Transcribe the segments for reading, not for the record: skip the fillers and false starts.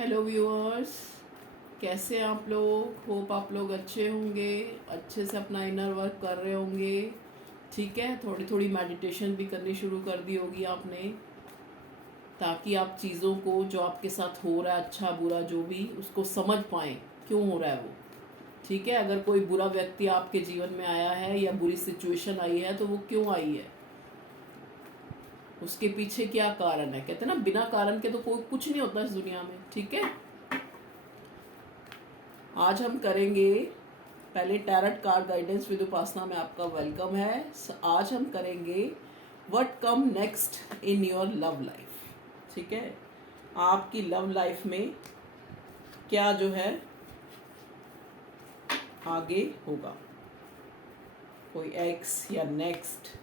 Hello viewers, कैसे हैं आप लोग। होप आप लोग अच्छे होंगे, अच्छे से अपना इनर वर्क कर रहे होंगे। ठीक है, थोड़ी थोड़ी मेडिटेशन भी करनी शुरू कर दी होगी आपने, ताकि आप चीज़ों को जो आपके साथ हो रहा है, अच्छा बुरा जो भी, उसको समझ पाएँ क्यों हो रहा है वो। ठीक है, अगर कोई बुरा व्यक्ति आपके जीवन में आया है या बुरी सिचुएशन आई है तो वो क्यों आई है, उसके पीछे क्या कारण है। कहते हैं ना, बिना कारण के तो कोई कुछ नहीं होता इस दुनिया में। ठीक है, आज हम करेंगे, पहले टैरट कार्ड गाइडेंस विद उपासना में आपका वेलकम है। आज हम करेंगे what come next in your love life. ठीक है, आपकी लव लाइफ में क्या जो है आगे होगा, कोई एक्स या नेक्स्ट,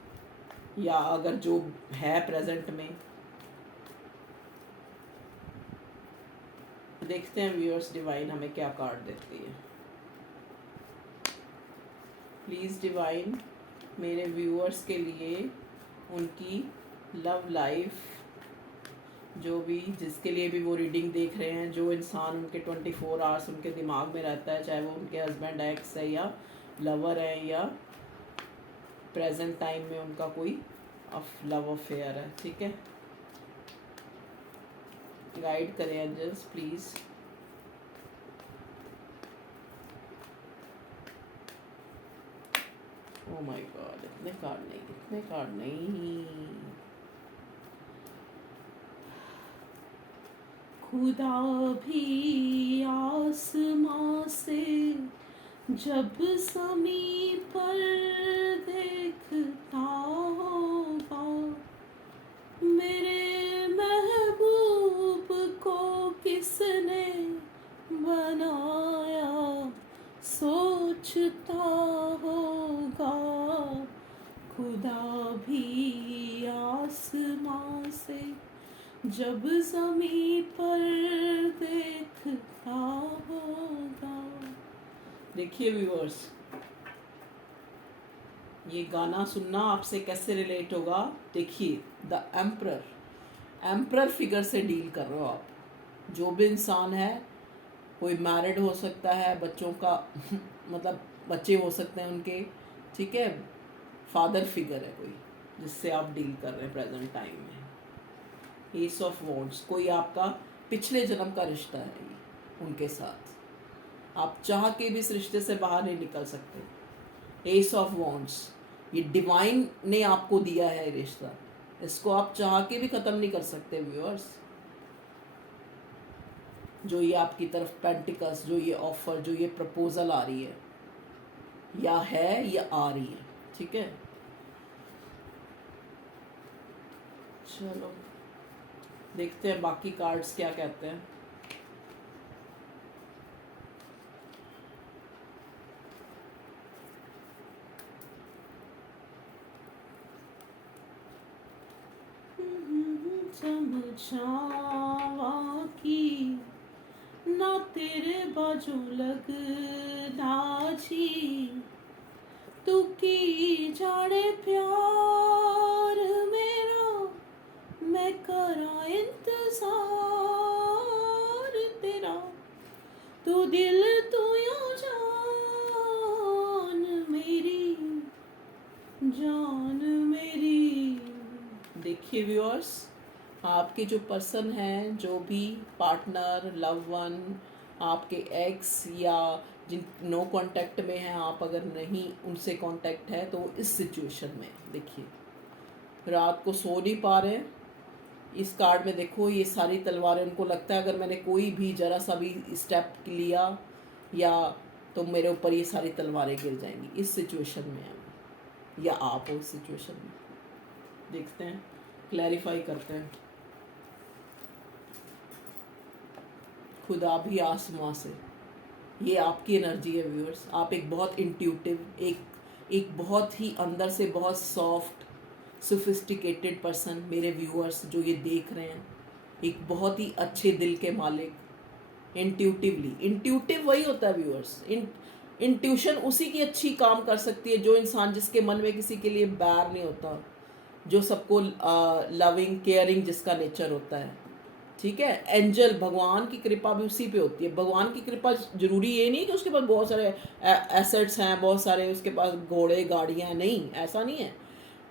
या अगर जो है प्रेजेंट में। देखते हैं व्यूअर्स डिवाइन हमें क्या कार्ड देती है। प्लीज़ डिवाइन मेरे व्यूअर्स के लिए उनकी लव लाइफ, जो भी जिसके लिए भी वो रीडिंग देख रहे हैं, जो इंसान उनके 24 आवर्स उनके दिमाग में रहता है, चाहे वो उनके हस्बैंड एक्स है या लवर है या प्रेजेंट टाइम में उनका कोई लव अफेयर है। ठीक है, गाइड करें angels please. Oh my God, इतने कार्ड नहीं, इतने कार्ड नहीं। खुदा भी आसमां से जब ज़मीं पर देखता होगा, मेरे महबूब को किसने बनाया सोचता होगा। खुदा भी आसमां से जब ज़मीं पर देखता होगा। देखिए व्यूअर्स, ये गाना सुनना आपसे कैसे रिलेट होगा। देखिए, द एम्परर, एम्परर फिगर से डील कर रहे हो आप। जो भी इंसान है, कोई मैरिड हो सकता है, बच्चों का मतलब बच्चे हो सकते हैं उनके। ठीक है, फादर फिगर है कोई जिससे आप डील कर रहे हैं प्रेजेंट टाइम में। एस ऑफ वॉन्ड्स, कोई आपका पिछले जन्म का रिश्ता है ये उनके साथ। आप चाह के भी इस रिश्ते से बाहर नहीं निकल सकते। एस ऑफ वॉन्ड्स, ये डिवाइन ने आपको दिया है रिश्ता, इसको आप चाह के भी ख़त्म नहीं कर सकते व्यूअर्स। जो ये आपकी तरफ पेंटिकल्स, जो ये ऑफर, जो ये प्रपोजल आ रही है या आ रही है। ठीक है, चलो देखते हैं बाकी कार्ड्स क्या कहते हैं। समझावा की ना तेरे बाजू लगदा जी, तू की जाने प्यार मेरा, मैं करा इंतजार तेरा, तू दिल तू या जान मेरी। देखिए व्यूअर्स, आपके जो पर्सन हैं, जो भी पार्टनर, लव वन, आपके एक्स या जिन नो कांटेक्ट में हैं आप, अगर नहीं उनसे कांटेक्ट है तो इस सिचुएशन में देखिए, रात को सो नहीं पा रहे हैं। इस कार्ड में देखो, ये सारी तलवारें, उनको लगता है अगर मैंने कोई भी जरा सा भी स्टेप लिया या तो मेरे ऊपर ये सारी तलवारें गिर जाएंगी। इस सिचुएशन में है या आप हो इस सिचुएशन में। देखते हैं, क्लैरिफाई करते हैं। खुदा भी आसमां से, ये आपकी एनर्जी है व्यूअर्स। आप एक बहुत इंट्यूटिव, एक बहुत ही अंदर से बहुत सॉफ्ट सोफिस्टिकेटेड पर्सन, मेरे व्यूअर्स जो ये देख रहे हैं, एक बहुत ही अच्छे दिल के मालिक। इंट्यूटिवली, इंट्यूटिव वही होता है व्यूअर्स। इंट्यूशन उसी की अच्छी काम कर सकती है, जो इंसान जिसके मन में किसी के लिए बैर नहीं होता, जो सबको लविंग केयरिंग जिसका नेचर होता है। ठीक है। एंजल, भगवान की कृपा भी उसी पे होती है। भगवान की कृपा जरूरी ये नहीं कि उसके पास बहुत सारे एसेट्स हैं, बहुत सारे उसके पास घोड़े गाड़ियाँ हैं, नहीं, ऐसा नहीं है।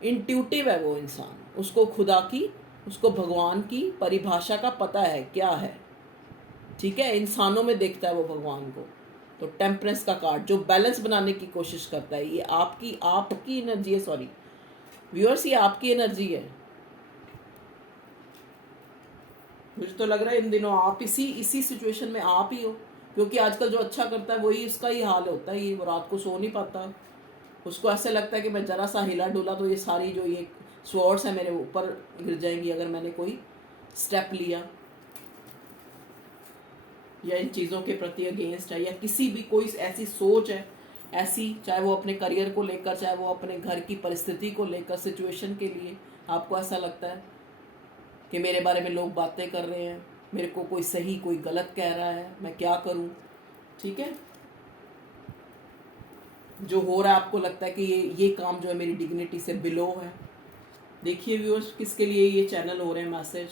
इंट्यूटिव है वो इंसान, उसको खुदा की, उसको भगवान की परिभाषा का पता है क्या है, ठीक है। इंसानों में देखता है वो भगवान को। तो टेम्परेंस का कार्ड जो बैलेंस बनाने की कोशिश करता है, ये आपकी आपकी एनर्जी है, सॉरी व्यूअर्स, ये आपकी एनर्जी है। मुझे तो लग रहा है इन दिनों आप इसी सिचुएशन में आप ही हो, क्योंकि आजकल जो अच्छा करता है वही इसका ही हाल होता है। ये वो रात को सो नहीं पाता, उसको ऐसे लगता है कि मैं ज़रा सा हिला डुला तो ये सारी जो ये स्वॉर्ड्स है मेरे ऊपर गिर जाएंगी अगर मैंने कोई स्टेप लिया, या इन चीज़ों के प्रति अगेंस्ट है, या किसी भी कोई ऐसी सोच है ऐसी, चाहे वो अपने करियर को लेकर, चाहे वो अपने घर की परिस्थिति को लेकर, सिचुएशन के लिए आपको ऐसा लगता है कि मेरे बारे में लोग बातें कर रहे हैं, मेरे को कोई सही कोई गलत कह रहा है, मैं क्या करूं, ठीक है। जो हो रहा है आपको लगता है कि ये काम जो है मेरी डिग्निटी से बिलो है। देखिए व्यूअर्स, किसके लिए ये चैनल हो रहे हैं मैसेज।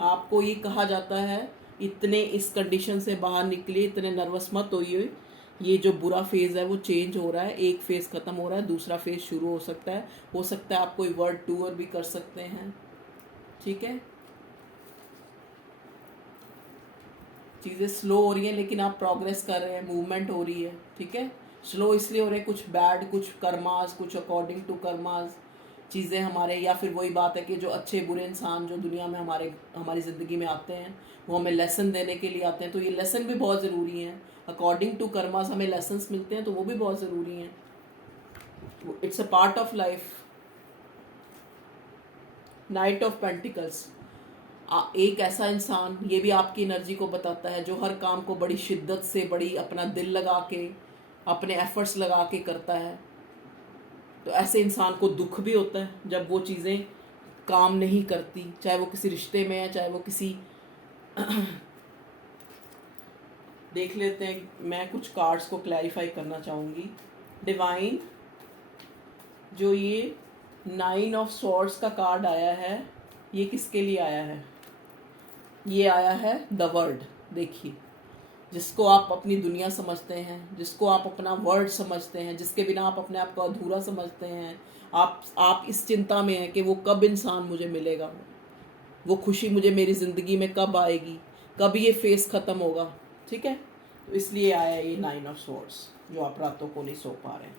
आपको ये कहा जाता है इतने इस कंडीशन से बाहर निकलिए, इतने नर्वस मत होइए। ये जो बुरा फेज़ है वो चेंज हो रहा है, एक फेज़ ख़त्म हो रहा है, दूसरा फेज़ शुरू हो सकता है। हो सकता है आप कोई वर्ल्ड टूर भी कर सकते हैं, ठीक है। चीज़ें स्लो हो रही हैं लेकिन आप प्रोग्रेस कर रहे हैं, मूवमेंट हो रही है, ठीक है। स्लो इसलिए हो रहे हैं, कुछ बैड, कुछ कर्मास, कुछ अकॉर्डिंग टू कर्मास चीज़ें हमारे, या फिर वही बात है कि जो अच्छे बुरे इंसान जो दुनिया में हमारी ज़िंदगी में आते हैं वो हमें लेसन देने के लिए आते हैं, तो ये लेसन भी बहुत ज़रूरी हैं। अकॉर्डिंग टू कर्मास हमें लेसन्स मिलते हैं तो वो भी बहुत ज़रूरी हैं, it's a part of life. Night of pentacles, एक ऐसा इंसान, ये भी आपकी एनर्जी को बताता है, जो हर काम को बड़ी शिद्दत से, बड़ी अपना दिल लगा के, अपने एफर्ट्स लगा के करता है। तो ऐसे इंसान को दुख भी होता है जब वो चीज़ें काम नहीं करती, चाहे वो किसी रिश्ते में है, चाहे वो किसी देख लेते हैं, मैं कुछ कार्ड्स को क्लैरिफाई करना चाहूँगी। डिवाइन, जो ये 9 ऑफ स्वॉर्ड्स का कार्ड आया है, ये किसके लिए आया है? ये आया है द वर्ल्ड। देखिए, जिसको आप अपनी दुनिया समझते हैं, जिसको आप अपना वर्ल्ड समझते हैं, जिसके बिना आप अपने आप को अधूरा समझते हैं, आप इस चिंता में हैं कि वो कब इंसान मुझे मिलेगा, वो खुशी मुझे मेरी ज़िंदगी में कब आएगी, कब ये फेस ख़त्म होगा, ठीक है। तो इसलिए आया ये 9 ऑफ स्वॉर्ड्स, जो आप रातों को नहीं सो पा रहे हैं।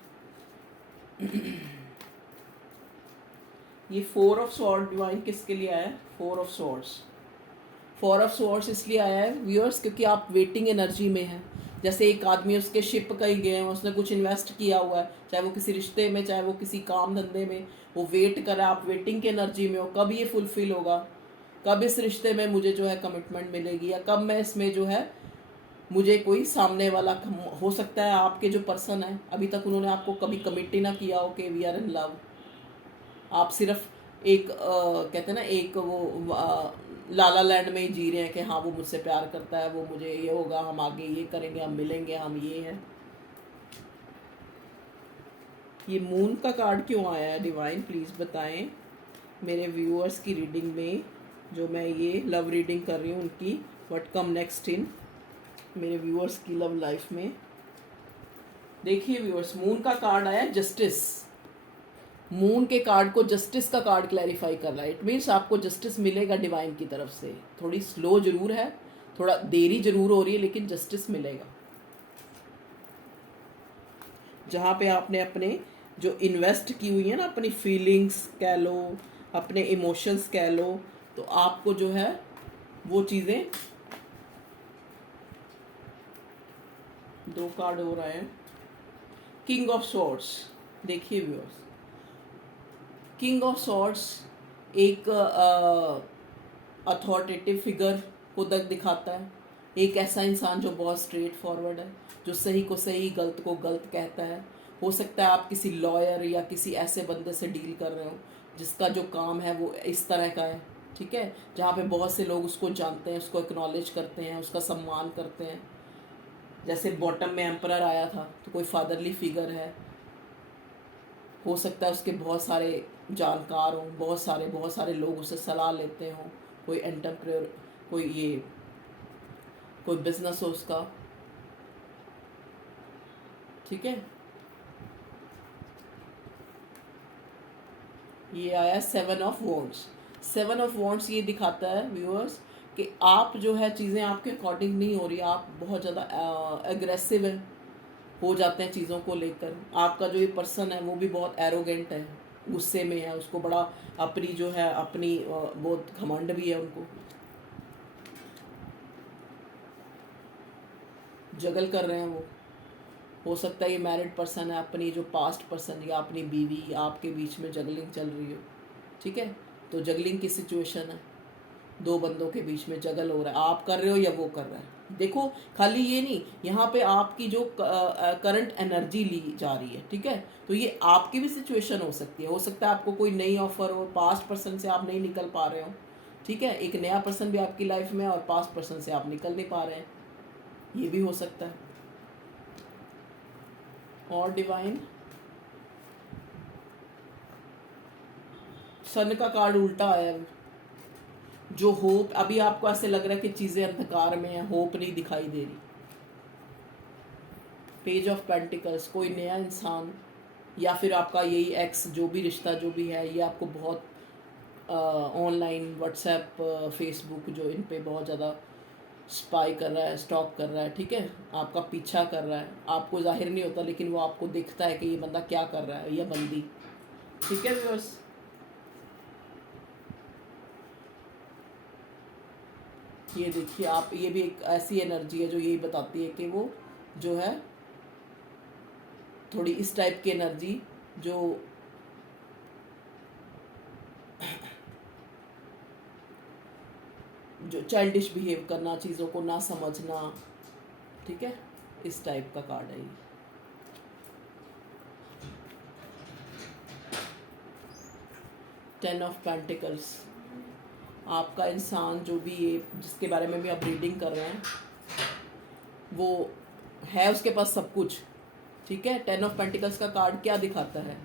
ये 4 ऑफ स्वॉर्ड डिवाइन किसके लिए आया है? 4 ऑफ स्वॉर्ड्स। 4 ऑफ स्वॉर्ड्स इसलिए आया है व्यूअर्स, क्योंकि आप वेटिंग एनर्जी में हैं। जैसे एक आदमी उसके शिप कहीं गए हैं, उसने कुछ इन्वेस्ट किया हुआ है, चाहे वो किसी रिश्ते में, चाहे वो किसी काम धंधे में, वो वेट कर रहा है, आप वेटिंग की एनर्जी में हो, कब ये फुलफिल होगा, कब इस रिश्ते में मुझे जो है कमिटमेंट मिलेगी, या कब मैं इसमें जो है मुझे कोई सामने वाला, हो सकता है आपके जो पर्सन है अभी तक उन्होंने आपको कभी कमिट ही ना किया हो कि वी आर इन लव, आप सिर्फ एक कहते हैं ना, एक वो लाला लैंड में ही जी रहे हैं कि हाँ वो मुझसे प्यार करता है, वो मुझे ये होगा, हम आगे ये करेंगे, हम मिलेंगे, हम ये हैं। ये मून का कार्ड क्यों आया है डिवाइन, प्लीज़ बताएं मेरे व्यूअर्स की रीडिंग में, जो मैं ये लव रीडिंग कर रही हूँ उनकी, व्हाट कम नेक्स्ट इन मेरे व्यूअर्स की लव लाइफ में। देखिए व्यूअर्स, मून का कार्ड आया जस्टिस। मून के कार्ड को जस्टिस का कार्ड क्लैरिफाई कर रहा है। इट मीन्स आपको जस्टिस मिलेगा डिवाइन की तरफ से, थोड़ी स्लो जरूर है, थोड़ा देरी जरूर हो रही है, लेकिन जस्टिस मिलेगा। जहाँ पे आपने अपने जो इन्वेस्ट की हुई है ना, अपनी फीलिंग्स कह लो, अपने इमोशंस कह लो, तो आपको जो है वो चीज़ें, 2 कार्ड हो रहा है, किंग ऑफ स्वॉर्ड्स। देखिए व्यूअर्स, किंग ऑफ सॉर्ड्स एक अथॉरिटेटिव फिगर को दिखाता है, एक ऐसा इंसान जो बहुत स्ट्रेट फॉरवर्ड है, जो सही को सही, गलत को गलत कहता है। हो सकता है आप किसी लॉयर या किसी ऐसे बंदे से डील कर रहे हो जिसका जो काम है वो इस तरह का है, ठीक है, जहाँ पे बहुत से लोग उसको जानते हैं, उसको एक्नॉलेज करते हैं, उसका सम्मान करते हैं। जैसे बॉटम में एम्परर आया था, तो कोई फादरली फिगर है, हो सकता है उसके बहुत सारे जानकार हों, बहुत सारे लोग उससे सलाह लेते हों, कोई एंटरप्रेन्योर, कोई बिजनेस हो उसका, ठीक है। ये आया 7 ऑफ वॉन्ड्स। 7 ऑफ वॉन्ड्स ये दिखाता है व्यूअर्स कि आप जो है चीज़ें आपके अकॉर्डिंग नहीं हो रही, आप बहुत ज़्यादा एग्रेसिव है हो जाते हैं चीज़ों को लेकर। आपका जो ये पर्सन है वो भी बहुत एरोगेंट है, गुस्से में है, उसको बड़ा अपनी जो है अपनी बहुत घमंड भी है उनको, जगल कर रहे हैं वो। हो सकता है ये मैरिड पर्सन है, अपनी जो पास्ट पर्सन या अपनी बीवी या आपके बीच में जगलिंग चल रही हो, ठीक है। तो जगलिंग की सिचुएशन है, दो बंदों के बीच में जगल हो रहा है, आप कर रहे हो या वो कर रहा है। देखो खाली ये नहीं, यहाँ पे आपकी जो करंट एनर्जी ली जा रही है, ठीक है, तो ये आपकी भी सिचुएशन हो सकती है। हो सकता है आपको कोई नई ऑफर हो, पास्ट पर्सन से आप नहीं निकल पा रहे हो, ठीक है, एक नया पर्सन भी आपकी लाइफ में है और पास्ट पर्सन से आप निकल नहीं पा रहे हैं, ये भी हो सकता है। और डिवाइन सन का कार्ड उल्टा आया है, जो होप, अभी आपको ऐसे लग रहा है कि चीज़ें अंधकार में है, होप नहीं दिखाई दे रही। पेज ऑफ पेंटिकल्स, कोई नया इंसान या फिर आपका यही एक्स, जो भी रिश्ता जो भी है, ये आपको बहुत ऑनलाइन व्हाट्सएप फेसबुक जो इन पे बहुत ज़्यादा स्पाई कर रहा है, स्टॉक कर रहा है, ठीक है, आपका पीछा कर रहा है, आपको जाहिर नहीं होता लेकिन वो आपको दिखता है कि ये बंदा क्या कर रहा है या बंदी, ठीक है व्यूअर्स। ये देखिए आप, ये भी एक ऐसी एनर्जी है जो यही बताती है कि वो जो है थोड़ी इस टाइप की एनर्जी जो चाइल्डिश बिहेव करना, चीज़ों को ना समझना, ठीक है, इस टाइप का कार्ड है ये। टेन ऑफ पेंटिकल्स, आपका इंसान जो भी ये जिसके बारे में भी आप रीडिंग कर रहे हैं वो है, उसके पास सब कुछ, ठीक है। टेन ऑफ पेंटिकल्स का कार्ड क्या दिखाता है,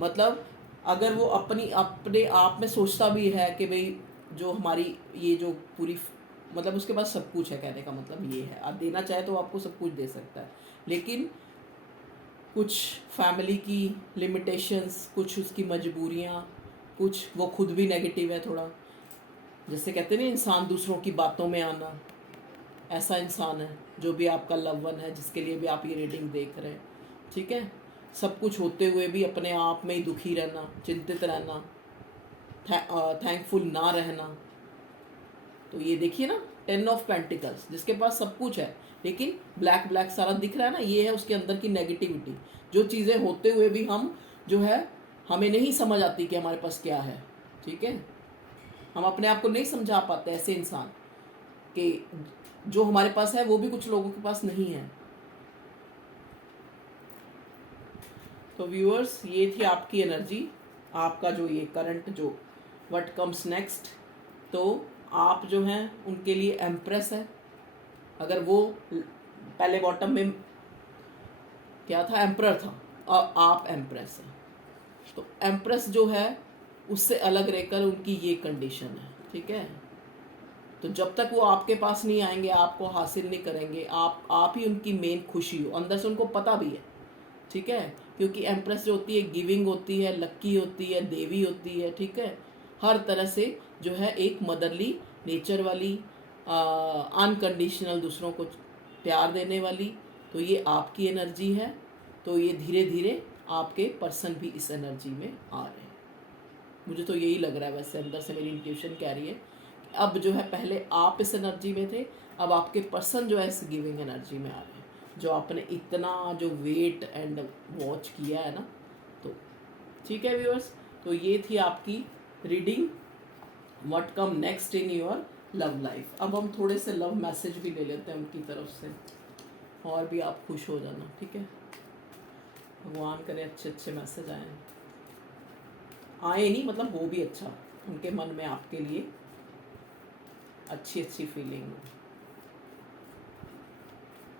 मतलब अगर वो अपने आप में सोचता भी है कि भाई जो हमारी ये जो पूरी, मतलब उसके पास सब कुछ है, कहने का मतलब ये है, आप देना चाहे तो आपको सब कुछ दे सकता है, लेकिन कुछ फैमिली की लिमिटेशंस, कुछ उसकी मजबूरियाँ, कुछ वो खुद भी नेगेटिव है थोड़ा, जैसे कहते हैं ना इंसान दूसरों की बातों में आना, ऐसा इंसान है जो भी आपका लव वन है, जिसके लिए भी आप ये रीडिंग देख रहे हैं, ठीक है। सब कुछ होते हुए भी अपने आप में ही दुखी रहना, चिंतित रहना, थैंकफुल ना रहना। तो ये देखिए ना, 10 ऑफ पेंटिकल्स, जिसके पास सब कुछ है लेकिन ब्लैक ब्लैक सारा दिख रहा है ना, ये है उसके अंदर की नेगेटिविटी, जो चीज़ें होते हुए भी हम जो है हमें नहीं समझ आती कि हमारे पास क्या है, ठीक है, हम अपने आप को नहीं समझा पाते, ऐसे इंसान कि जो हमारे पास है वो भी कुछ लोगों के पास नहीं है। तो व्यूअर्स, ये थी आपकी एनर्जी, आपका जो ये करंट जो व्हाट कम्स नेक्स्ट। तो आप जो हैं उनके लिए एम्प्रेस है, अगर वो पहले बॉटम में क्या था, एम्प्रर था, और आप एम्प्रेस हैं, तो एम्प्रेस जो है उससे अलग रहकर उनकी ये कंडीशन है, ठीक है। तो जब तक वो आपके पास नहीं आएंगे, आपको हासिल नहीं करेंगे, आप ही उनकी मेन खुशी हो, अंदर से उनको पता भी है, ठीक है, क्योंकि एम्प्रेस जो होती है गिविंग होती है, लक्की होती है, देवी होती है, ठीक है, हर तरह से जो है एक मदरली नेचर वाली, अनकंडीशनल दूसरों को प्यार देने वाली। तो ये आपकी एनर्जी है, तो ये धीरे धीरे आपके पर्सन भी इस एनर्जी में आ रहे हैं, मुझे तो यही लग रहा है, वैसे अंदर से मेरी इंट्यूशन कह रही है। अब जो है पहले आप इस एनर्जी में थे, अब आपके पर्सन जो है इस गिविंग एनर्जी में आ रहे हैं, जो आपने इतना जो वेट एंड वॉच किया है ना। तो ठीक है व्यूअर्स, तो ये थी आपकी reading, what come next in your love life. अब हम थोड़े से लव मैसेज भी ले लेते हैं उनकी तरफ से, और भी आप खुश हो जाना, ठीक है। भगवान करे अच्छे अच्छे मैसेज आए नहीं, मतलब वो भी अच्छा, उनके मन में आपके लिए अच्छी अच्छी फीलिंग हो।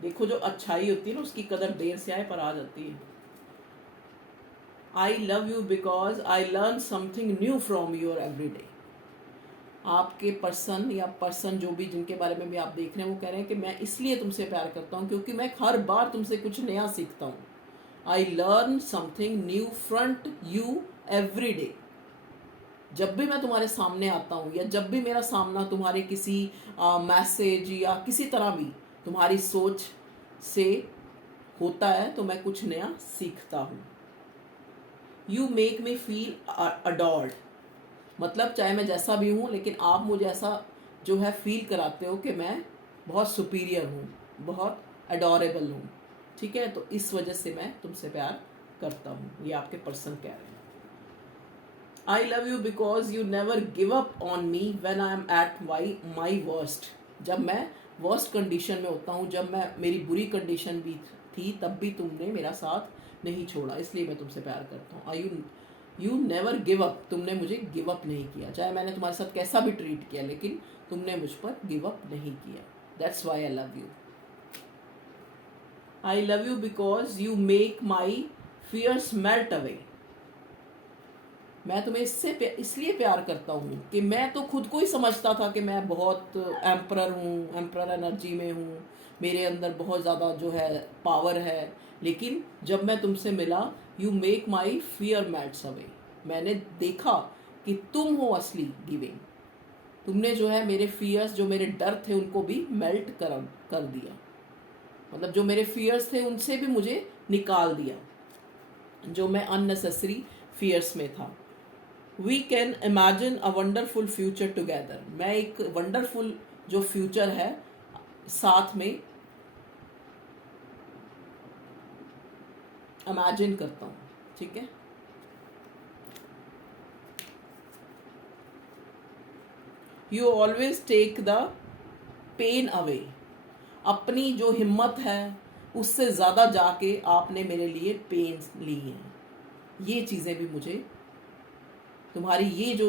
देखो जो अच्छाई होती है ना, उसकी कदर देर से आए पर आ जाती है। I love you because I learn something new from your every day. आपके पर्सन या पर्सन जो भी जिनके बारे में भी आप देख रहे हैं वो कह रहे हैं कि मैं इसलिए तुमसे प्यार करता हूँ क्योंकि मैं हर बार तुमसे कुछ नया सीखता हूँ। I learn something new front you every day. जब भी मैं तुम्हारे सामने आता हूँ या जब भी मेरा सामना तुम्हारे किसी मैसेज या किसी तरह भी तुम्हारी सोच से होता है तो मैं कुछ नया सीखता हूँ। You make me feel adored, मतलब चाहे मैं जैसा भी हूँ लेकिन आप मुझे ऐसा जो है फील कराते हो कि मैं बहुत सुपीरियर हूँ, बहुत अडोरेबल हूँ। ठीक है, तो इस वजह से मैं तुमसे प्यार करता हूँ, ये आपके पर्सन कह रहे हैं। आई love you because you never give up on me when I am at my worst. जब मैं वर्स्ट कंडीशन में होता हूँ, जब मैं मेरी बुरी कंडीशन भी थी, तब भी तुमने मेरा साथ नहीं छोड़ा, इसलिए मैं तुमसे प्यार करता हूँ। आई यू नेवर गिव अप, तुमने मुझे गिव अप नहीं किया, चाहे मैंने तुम्हारे साथ कैसा भी ट्रीट किया लेकिन तुमने मुझ पर गिव अप नहीं किया। That's why I love you. I love you because you make my fears melt away. मैं तुम्हें इसलिए प्यार करता हूँ कि मैं तो खुद को ही समझता था कि मैं बहुत एम्परर हूँ, एम्परर एनर्जी में हूँ, मेरे अंदर बहुत ज़्यादा जो है पावर है, लेकिन जब मैं तुमसे मिला, you make my fear melts away, मैंने देखा कि तुम हो असली गिविंग। तुमने जो है मेरे फियर्स, जो मेरे डर थे उनको भी मेल्ट कर दिया, मतलब जो मेरे फियर्स थे उनसे भी मुझे निकाल दिया, जो मैं अननेसेसरी फियर्स में था। We can imagine a wonderful future together, मैं एक वंडरफुल जो फ्यूचर है साथ में इमेजिन करता हूँ। ठीक है, you always take the pain away, अपनी जो हिम्मत है उससे ज़्यादा जाके आपने मेरे लिए पेन ली हैं। ये चीज़ें भी मुझे, तुम्हारी ये जो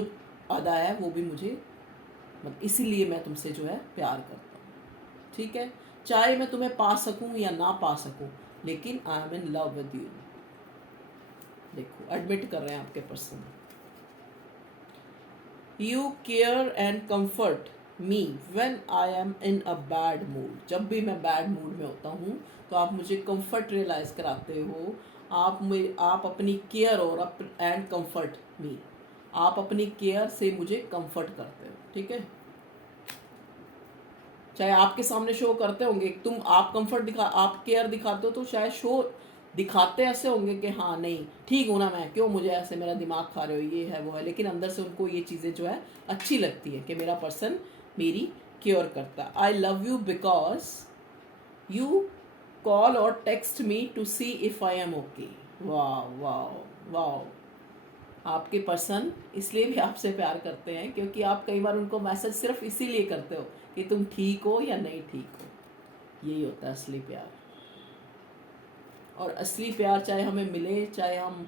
अदा है वो भी मुझे, मतलब इसीलिए मैं तुमसे जो है प्यार करता हूँ। ठीक है, चाहे मैं तुम्हें पा सकूं या ना पा सकूं, लेकिन I am in love with you. देखो एडमिट कर रहे हैं आपके person. You care and comfort me when I am in a bad mood, जब भी मैं बैड मूड में होता हूँ तो आप मुझे कंफर्ट रियलाइज कराते हो। आप अपनी केयर और एंड कंफर्ट मी, आप अपनी केयर से मुझे कंफर्ट करते हो। ठीक है, चाहे आपके सामने शो करते होंगे, तुम आप कंफर्ट दिखा, आप केयर दिखाते हो तो शायद शो दिखाते ऐसे होंगे कि हाँ नहीं ठीक हूँ ना मैं, क्यों मुझे ऐसे मेरा दिमाग खा रहे हो, ये है वो है, लेकिन अंदर से उनको ये चीज़ें जो है अच्छी लगती है कि मेरा पर्सन मेरी केयर करता है। I love you because you call or text me to see if I am okay. वाह वाह वाह, आपके पर्सन इसलिए भी आपसे प्यार करते हैं क्योंकि आप कई बार उनको मैसेज सिर्फ इसीलिए करते हो कि तुम ठीक हो या नहीं ठीक हो। यही होता है असली प्यार। और असली प्यार चाहे हमें मिले, चाहे हम